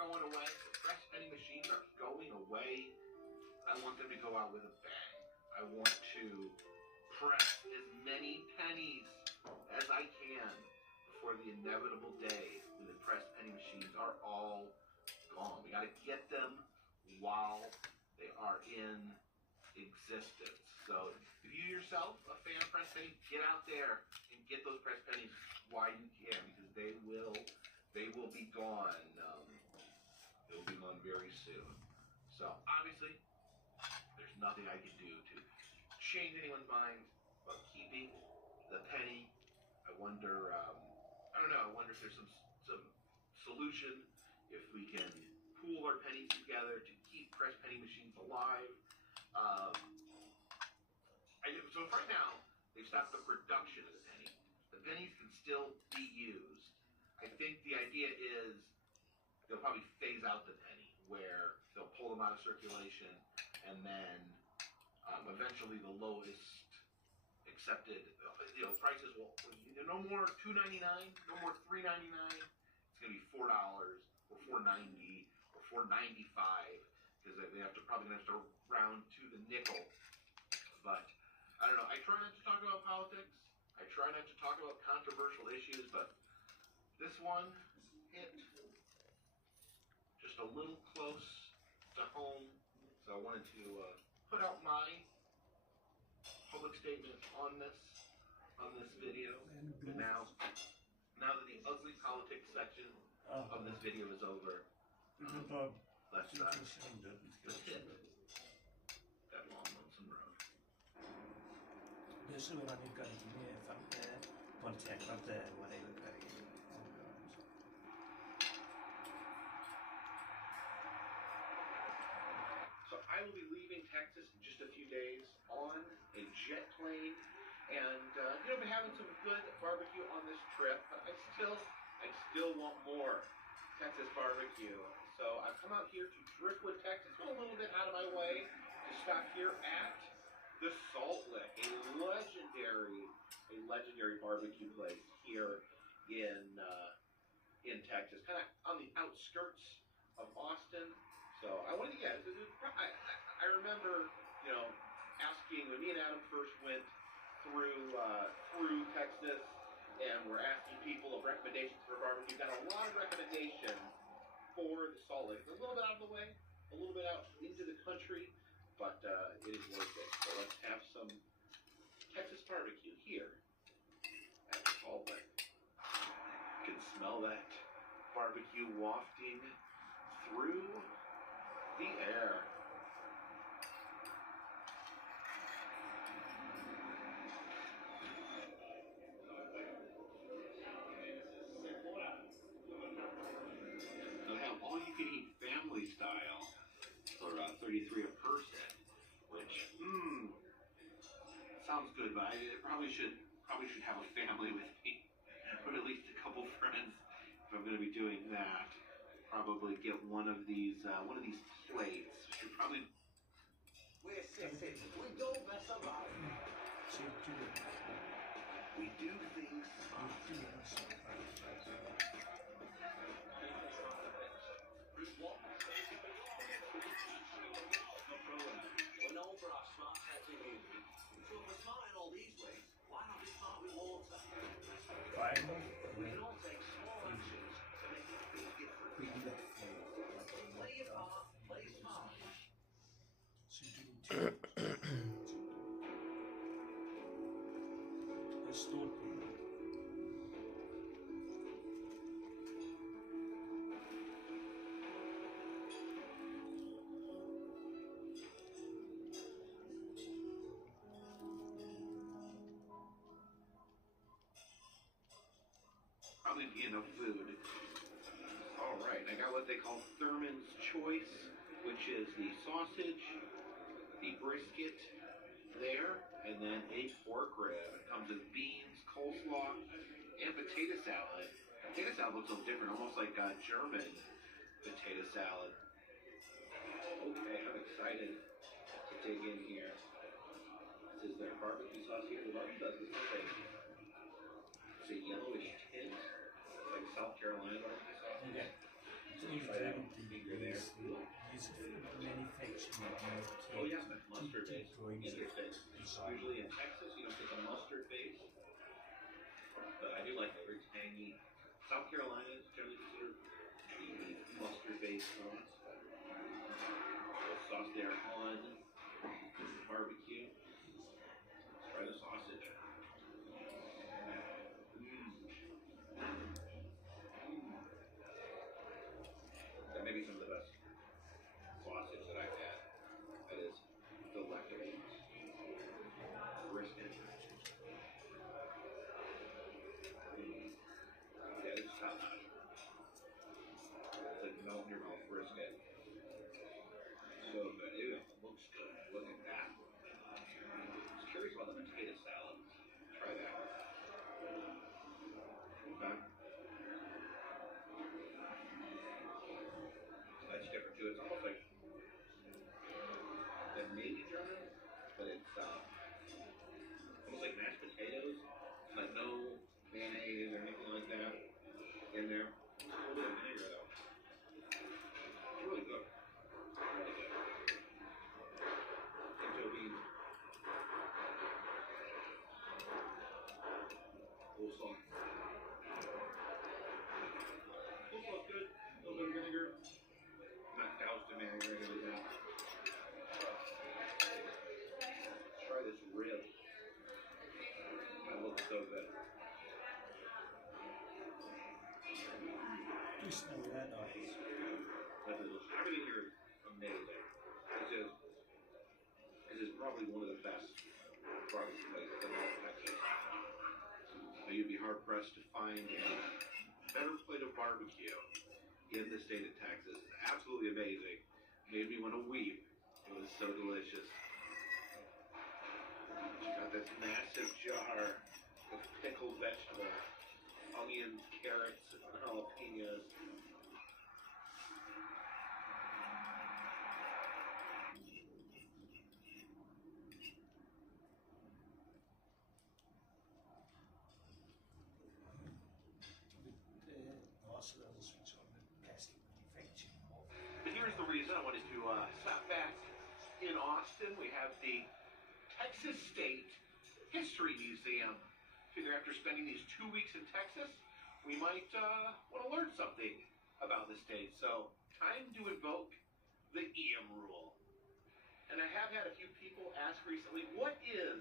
going away. The press penny machines are going away. I want them to go out with a bang. I want to press as many pennies as I can before the inevitable day when the press penny machines are all gone. We got to get them while they are in existence. So if you yourself a fan of press pennies, get out there and get those press pennies while you can, because they will be gone. They will be gone very soon. So obviously, there's nothing I can do to change anyone's mind about keeping the penny. I wonder, I don't know. I wonder if there's some solution, if we can pool our pennies together to keep press penny machines alive. So right now, they've stopped the production of the penny. The pennies can still be used. I think the idea is they'll probably phase out the penny, where they'll pull them out of circulation, and then eventually the lowest accepted, prices will, no more $2.99, no more $3.99. It's going to be $4 or $4.90 or $4.95, because they have to probably have to round to the nickel. But I don't know. I try not to talk about politics. I try not to talk about controversial issues, but this one hit just a little close to home. So I wanted to put out my public statement on this video. And now that the ugly politics section of this video is over, let's hit that long lonesome road. Adesso verranno i cantini e fare quante guarda carine. So I will be leaving Texas in just a few days on a jet plane, and been having some good barbecue on this trip, but I still want more Texas barbecue. So I've come out here to Driftwood, Texas, been a little bit out of my way to stop here at the Salt Lick, a legendary barbecue place here in Texas, kind of on the outskirts of Austin. So I wanted to get. I remember, asking when me and Adam first went through Texas, and we're asking people of recommendations for barbecue. Got a lot of recommendations for the Salt Lick. A little bit out of the way, a little bit out into the country, but it is worth it. So let's have some Texas barbecue here at the Salt Lick. You can smell that barbecue wafting through the air. They'll have all-you-can-eat family style for $33 a person, which sounds good, but I probably should have a family with me, or at least a couple friends if I'm going to be doing that. Probably get one of these plates. Should probably. We're Sissy. We don't mess about. We do things. We're known for our smart taxi community. So if we're smart in all these ways, why not be smart with water? We can all take small actions to make a big difference. Play your part, play smart. Probably be enough food. All right, I got what they call Thurman's Choice, which is the sausage, the brisket there, and then a pork rib. It comes with beans, coleslaw, and potato salad. Potato salad looks a little different, almost like a German potato salad. Okay, I'm excited to dig in here. This is their barbecue sauce here. The barbecue sauce is tasty. It's a yellowish tint, like South Carolina barbecue sauce. Okay. base, interstate. Usually in Texas, you don't get the mustard base, but I do like the very tangy. South Carolina is generally considered the mustard base sauce. The sauce there on barbecue. Let's try the sausage. That may be some of the best sausage that I've had. That is delectable. Brisket. Yeah, it's top notch. It's like melt in your mouth brisket. So good. Ew, it looks good. Look at that. I was curious about the potato salad. Try that. Okay. That's different too. It's almost like the maybe German, but it's almost like mashed potatoes. Like no mayonnaise or anything like that in there. A little bit of vinegar though. It's really good. Really good. Pinto beans. Coleslaw. Coleslaw's good. A little bit of vinegar. Not doused in vinegar or anything like that. Try this rib. That looks so good. You smell that noise. That's delicious. Everything here is amazing. This is probably one of the best barbecue places in all of Texas. You'd be hard pressed to find a better plate of barbecue in the state of Texas. It's absolutely amazing. Made me want to weep. It was so delicious. You got this massive jar of pickled vegetables, onions, carrots, and jalapenos. Nossa, das funcionam assim diferente. But here's the reason I wanted to stop back in Austin. We have the Texas State History Museum. Figure after spending these 2 weeks in Texas, we might want to learn something about the state. So time to invoke the EM rule. And I have had a few people ask recently, what is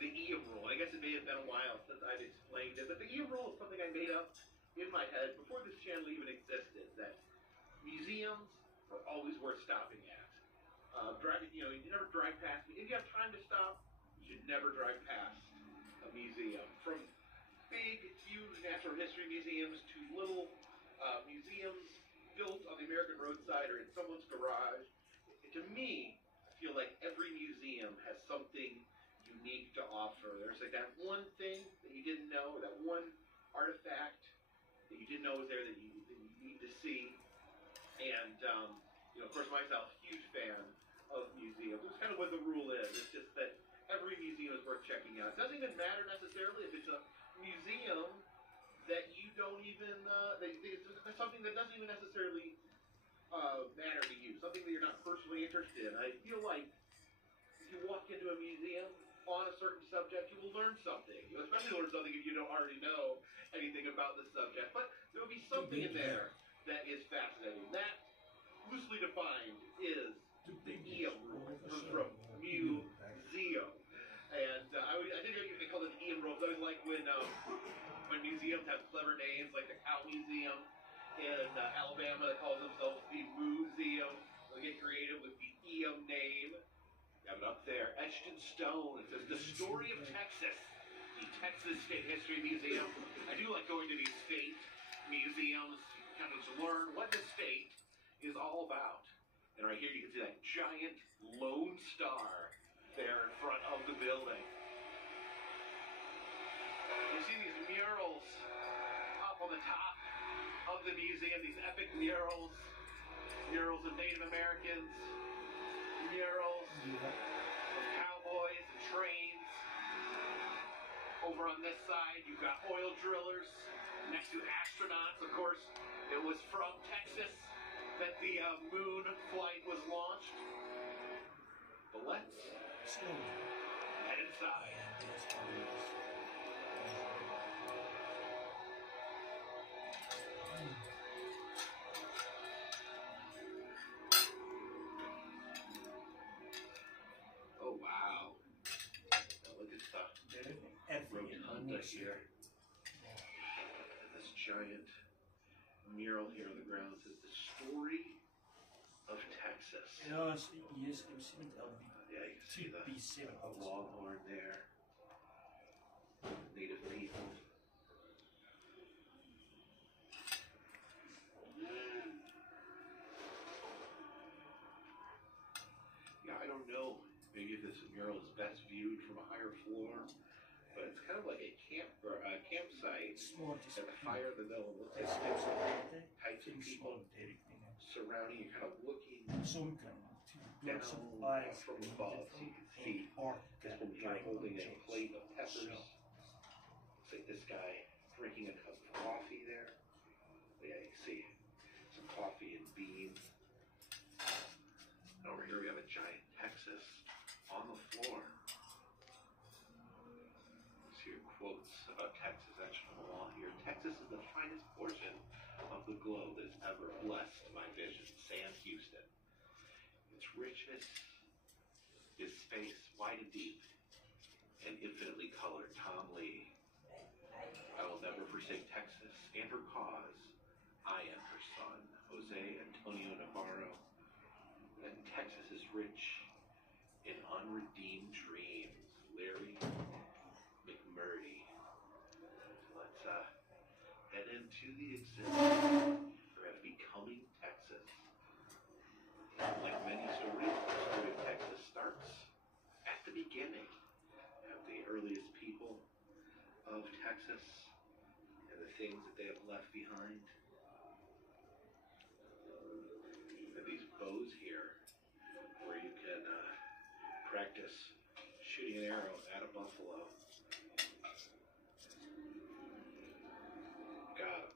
the EM rule? I guess it may have been a while since I've explained it, but the EM rule is something I made up in my head before this channel even existed, that museums are always worth stopping at. You never drive past, if you have time to stop, you should never drive past a museum. From big, huge natural history museums to little museums built on the American roadside or in someone's garage. To me, I feel like every museum has something unique to offer. There's like that one thing that you didn't know, that one artifact that you didn't know was there that you need to see. And, of course, myself, huge fan of museums. It's kind of what the rule is. It's just that every museum is worth checking out. It doesn't even matter necessarily if it's a museum that you don't even, it's something that doesn't even necessarily matter to you, something that you're not personally interested in. I feel like if you walk into a museum on a certain subject, you will learn something. You'll especially learn something if you don't already know anything about the subject. But there will be something in there that is fascinating. That, loosely defined, is the EM rule. It comes from museum. And I think they call it the EM rule. I always like when museums have clever names, like the Cow Museum in Alabama that calls themselves the Museum. They get creative with the EM name. You have it up there, etched in stone. It says, "The Story of Texas, the Texas State History Museum." I do like going to these state museums, kind of to learn what the state is all about. And right here you can see that giant Lone Star there in front of the building. You see these murals up on the top of the museum, these epic murals of Native Americans, murals of cowboys and trains. Over on this side, you've got oil drillers next to astronauts. Of course, it was from Texas that the moon flight was launched. But let's Slowly. Head inside. And this one is. Oh wow. Now look at the rotunda here. And this giant mural here on the ground says the story of Texas. Ja, hier is MC met LB. Yeah, you can see the TP7 longhorn there. Native people. Yeah, I don't know. Maybe if this mural is best viewed from a higher floor, but it's kind of like a campsite. Small At the fire in the middle. It looks like types of people surrounding you, kind of looking Zonken. down Lots of lights from above. So you can see this one here holding a plate of peppers. Looks like this guy drinking a cup of coffee there. Yeah, you can see some coffee and beans. And over here we have a giant Texas on the floor. See your quotes about Texas etched on the wall here. Texas is the finest portion of the globe that's ever blessed my vision. Sam Houston. Its richness is space wide and deep and infinitely colored. Tom Lee. I will never forsake Texas and her cause. I am her son. Jose Antonio Navarro. And Texas is rich in unredeemed dreams. Larry McMurdy. So let's head into the exhibit. We're at Becoming Texas. Like many stories, the story of Texas starts at the beginning of the earliest people of Texas and the things that they have left behind. And these bows here where you can practice shooting an arrow at a buffalo. Got him.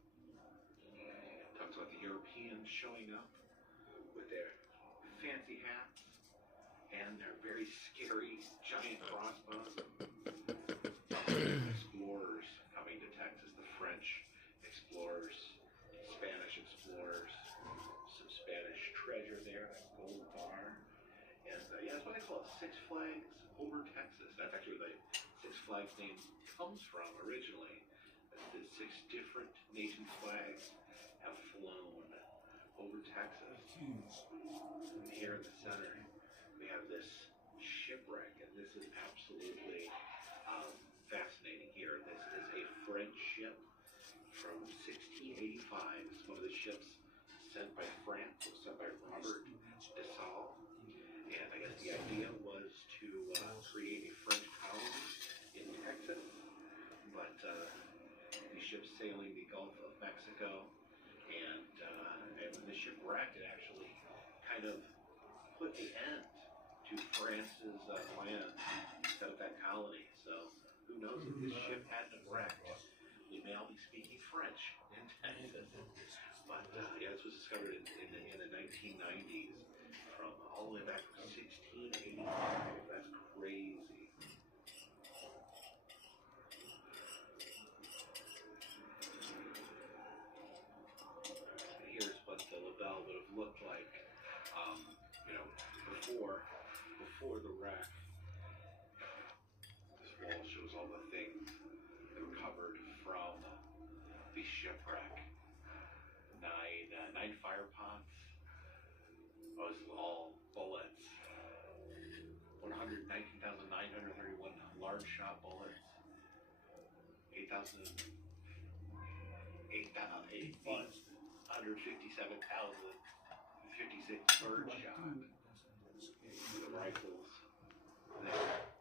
Talks about the Europeans showing up with their fancy hats and their very scary giant crossbows. Explorers coming to Texas, the French explorers, Spanish explorers, some Spanish treasure there, that gold bar. And yeah, that's what they call it, Six Flags over Texas. That's actually where the Six Flags name comes from originally. The 6 different nations' flags have flown over Texas. And here in the center, we have this shipwreck, and this is absolutely fascinating here. This is a French ship from 1685. It's one of the ships sent by France. It was sent by Robert de Salle. And I guess the idea was to create a French colony in Texas. But the ship's sailing the Gulf of Mexico. And when the ship wrecked, it actually kind of put the end to France's plan to set up that colony. So who knows if this ship hadn't wrecked, we may all be speaking French in Texas. But yeah, this was discovered in the 1990s, from all the way back to 1685. That's crazy. Here's what the LaBelle would have looked like, before the wreck. This wall shows all the things that were covered from the shipwreck. Nine fire pots. Those are all bullets. 119,931 large shot bullets. 857,056 bird shot. The rifles there.